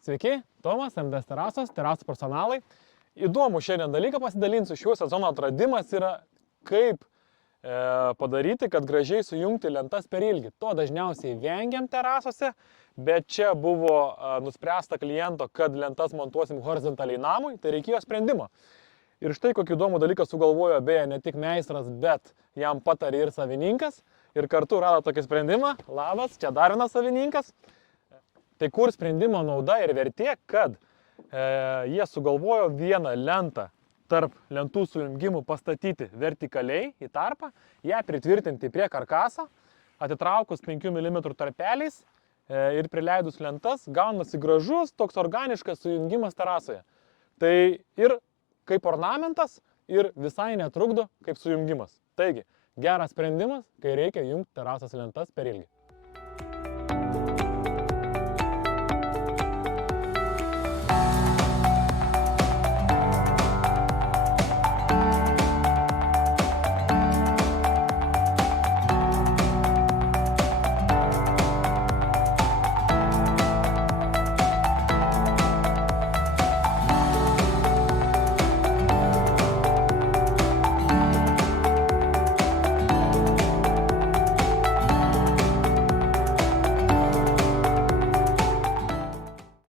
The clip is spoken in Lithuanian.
Sveiki, Tomas, MDS terasos, terasų personalai. Įdomu šiandien dalyką pasidalinsiu, šio sezono atradimas yra kaip padaryti, kad gražiai sujungti lentas per ilgį. To dažniausiai vengiam terasose, bet čia buvo nuspręsta kliento, kad lentas montuosim horizontaliai namui, tai reikėjo sprendimo. Ir štai kokį įdomų dalyką sugalvojo beje ne tik meistras, bet jam patarė ir savininkas. Ir kartu rado tokį sprendimą. Labas, čia dar vienas savininkas. Tai kur sprendimo nauda ir vertė, kad jie sugalvojo vieną lentą tarp lentų sujungimų pastatyti vertikaliai į tarpą, ją pritvirtinti prie karkaso, atitraukus 5 mm tarpeliais ir prileidus lentas, gaunasi gražus, toks organiškas sujungimas terasoje. Tai ir kaip ornamentas, ir visai netrukdo kaip sujungimas. Taigi, geras sprendimas, kai reikia jungti terasos lentas per ilgį.